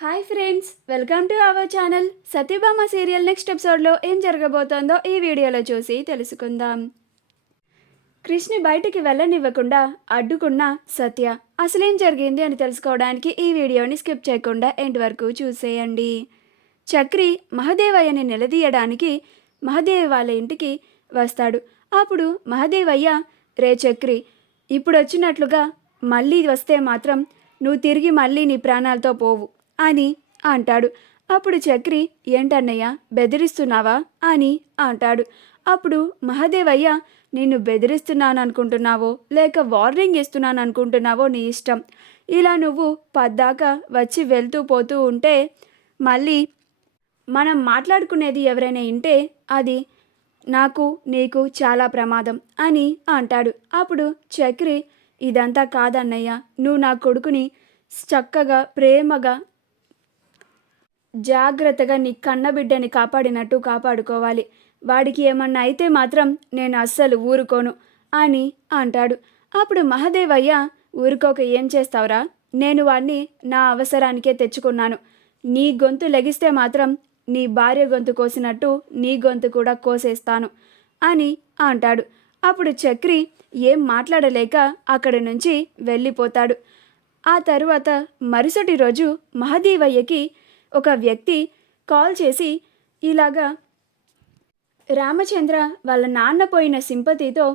Hi friends, welcome to our channel. Satyabhama serial next ఎపిసోడ్లో ఏం జరగబోతోందో ఈ వీడియోలో చూసి తెలుసుకుందాం. కృష్ణ బయటికి వెళ్ళనివ్వకుండా అడ్డుకున్న సత్య అసలేం జరిగింది అని తెలుసుకోవడానికి ఈ వీడియోని స్కిప్ చేయకుండా ఎండ్ వరకు చూసేయండి. చక్రి మహదేవయ్యని నిలదీయడానికి మహదేవ్ వాళ్ళ ఇంటికి వస్తాడు. అప్పుడు మహదేవయ్య, రే చక్రి, ఇప్పుడు వచ్చినట్లుగా మళ్ళీ వస్తే మాత్రం నువ్వు తిరిగి మళ్ళీ నీ ప్రాణాలతో పోవు అని అంటాడు. అప్పుడు చక్రి, ఏంటన్నయ్య బెదిరిస్తున్నావా అని అంటాడు. అప్పుడు మహదేవయ్య, నిన్ను బెదిరిస్తున్నాను అనుకుంటున్నావో లేక వార్నింగ్ ఇస్తున్నాను అనుకుంటున్నావో నీ ఇష్టం. ఇలా నువ్వు పద్దాకా వచ్చి వెళ్తూ పోతూ ఉంటే మళ్ళీ మనం మాట్లాడుకునేది ఎవరైనా వింటే అది నాకు నీకు చాలా ప్రమాదం అని అంటాడు. అప్పుడు చక్రి, ఇదంతా కాదన్నయ్య, నువ్వు నా కొడుకుని చక్కగా ప్రేమగా జాగ్రత్తగా నీ కన్నబిడ్డని కాపాడినట్టు కాపాడుకోవాలి. వాడికి ఏమన్నా అయితే మాత్రం నేను అస్సలు ఊరుకోను అని అంటాడు. అప్పుడు మహదేవయ్య, ఊరుకోక ఏం చేస్తావురా, నేను వాడిని నా అవసరానికే తెచ్చుకున్నాను. నీ గొంతు లెగిస్తే మాత్రం నీ భార్య గొంతు కోసినట్టు నీ గొంతు కూడా కోసేస్తాను అని అంటాడు. అప్పుడు చక్రి ఏం మాట్లాడలేక అక్కడి నుంచి వెళ్ళిపోతాడు. ఆ తరువాత మరుసటి రోజు మహదేవయ్యకి ఒక వ్యక్తి కాల్ చేసి ఇలాగా రామచంద్ర వాళ్ళ నాన్న పోయిన సింపతితో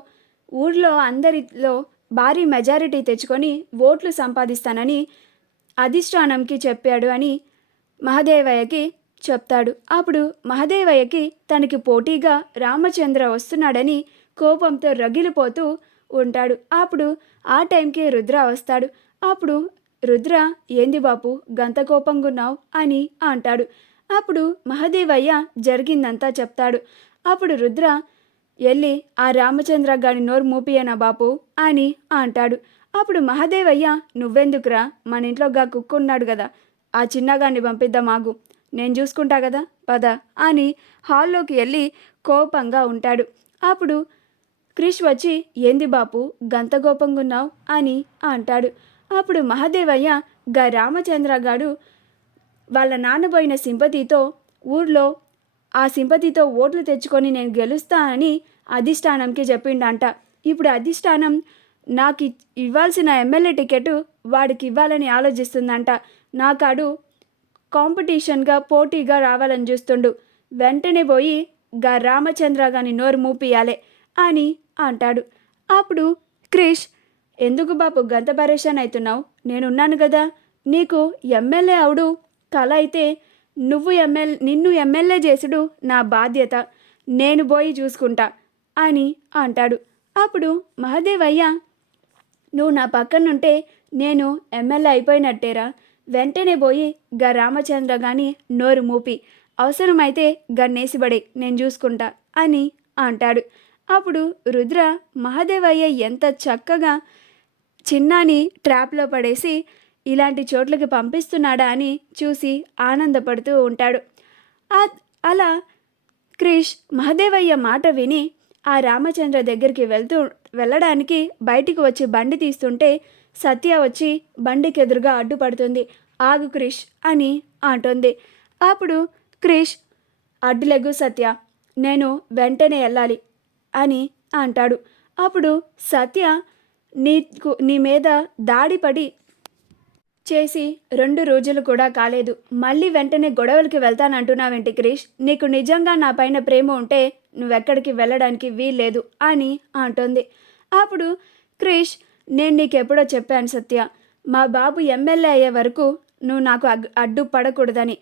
ఊర్లో అందరిలో భారీ మెజారిటీ తెచ్చుకొని ఓట్లు సంపాదిస్తానని అధిష్టానంకి చెప్పాడు అని మహదేవయ్యకి చెప్తాడు. అప్పుడు మహదేవయ్యకి తనకి పోటీగా రామచంద్ర వస్తున్నాడని కోపంతో రగిలిపోతూ ఉంటాడు. అప్పుడు ఆ టైంకి రుద్ర వస్తాడు. అప్పుడు రుద్ర, ఏంది బాపు గంత కోపంగున్నావు అని అంటాడు. అప్పుడు మహదేవయ్య జరిగిందంతా చెప్తాడు. అప్పుడు రుద్ర, వెళ్ళి ఆ రామచంద్ర గారి నోరు మూపియేనా బాపు అని అంటాడు. అప్పుడు మహదేవయ్య, నువ్వెందుకురా, మన ఇంట్లో గా కుక్కున్నాడు కదా, ఆ చిన్నగాన్ని పంపిద్దామాగు, నేను చూసుకుంటా కదా, పద అని హాల్లోకి వెళ్ళి కోపంగా ఉంటాడు. అప్పుడు క్రిష్ వచ్చి, ఏంది బాపు గంత కోపంగున్నావు అని అంటాడు. అప్పుడు మహదేవయ్య, గా రామచంద్రగాడు వాళ్ళ నాన్నపోయిన సింపతితో ఊర్లో ఆ సింపతితో ఓట్లు తెచ్చుకొని నేను గెలుస్తా అని అధిష్టానంకి చెప్పిండంట. ఇప్పుడు అధిష్టానం నాకు ఇవ్వాల్సిన ఎమ్మెల్యే టికెట్ వాడికి ఇవ్వాలని ఆలోచిస్తుందంట. నాకాడు కాంపిటీషన్గా పోటీగా రావాలని చూస్తుండు. వెంటనే పోయి గా రామచంద్ర గాని నోరు మూపియాలే అని అంటాడు. అప్పుడు క్రిష్, ఎందుకు బాపు గంత పరేషాన్ అవుతున్నావు, నేనున్నాను కదా, నీకు ఎమ్మెల్యే అవుడు కల అయితే నిన్ను ఎమ్మెల్యే చేసుడు నా బాధ్యత, నేను పోయి చూసుకుంటా అని అంటాడు. అప్పుడు మహదేవయ్య, నువ్వు నా పక్కనుంటే నేను ఎమ్మెల్యే అయిపోయినట్టేరా, వెంటనే పోయి గా రామచంద్ర గాని నోరు మూపి అవసరమైతే గన్నేసిబడే, నేను చూసుకుంటా అని అంటాడు. అప్పుడు రుద్ర మహదేవయ్య ఎంత చక్కగా చిన్నాని ట్రాప్లో పడేసి ఇలాంటి చోట్లకి పంపిస్తున్నాడా అని చూసి ఆనందపడుతూ ఉంటాడు. అలా క్రిష్ మహదేవయ్య మాట విని ఆ రామచంద్ర దగ్గరికి వెళ్ళడానికి బయటికి వచ్చి బండి తీస్తుంటే సత్య వచ్చి బండికి ఎదురుగా అడ్డుపడుతుంది. ఆగు క్రిష్ అని అంటుంది. అప్పుడు క్రిష్, అడ్డులెగ్గు సత్య, నేను వెంటనే వెళ్ళాలి అని అంటాడు. అప్పుడు సత్య, నీ మీద దాడిపడి చేసి 2 రోజులు కూడా కాలేదు, మళ్ళీ వెంటనే గొడవలకి వెళ్తానంటున్నావేంటి క్రిష్, నీకు నిజంగా నా పైన ప్రేమ ఉంటే నువ్వెక్కడికి వెళ్ళడానికి వీల్లేదు అని అంటుంది. అప్పుడు క్రిష్, నేను నీకెప్పుడో చెప్పాను సత్య, మా బాబు ఎమ్మెల్యే అయ్యే వరకు నువ్వు నాకు అడ్డు పడకూడదని,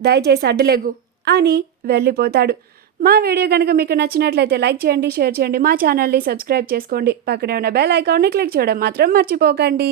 దయచేసి అడ్డులేగు అని వెళ్ళిపోతాడు. మా వీడియో కనుక మీకు నచ్చినట్లయితే లైక్ చేయండి, షేర్ చేయండి, మా ఛానల్ని సబ్స్క్రైబ్ చేసుకోండి, పక్కనే ఉన్న బెల్ ఐకాన్ని క్లిక్ చేయడం మాత్రం మర్చిపోకండి.